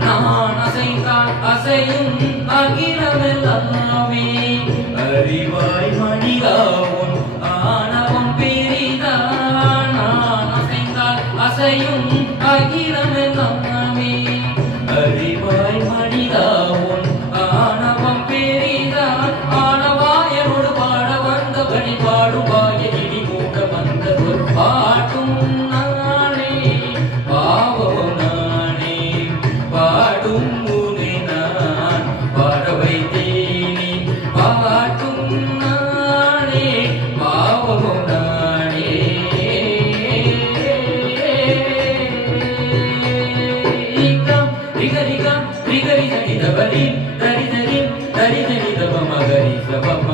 நான் அசைந்தால் அசையும் அகிலமெல்லாமே அறிவாய் மனிதாவும் ஆணவம் பெரிதான். நான் அசைந்தால் அசையும் அகிலமெல்லாமே அறிவாய் மனிதாவும் ஆணவம் பெரிதான். ஆணவாயனோடு பாட வந்த வழிபாடுவாய இடி மூட வந்ததொரு பாட்டும் நானே பாவம் நானே பாடும் முனை நான் பாட வைத்தேனே பாட்டும் நானே பாவம் நானே. ரிகரிகம் ரிகரி தனிதவரி தரிதரி தரிதனி தவ மகரி சபம்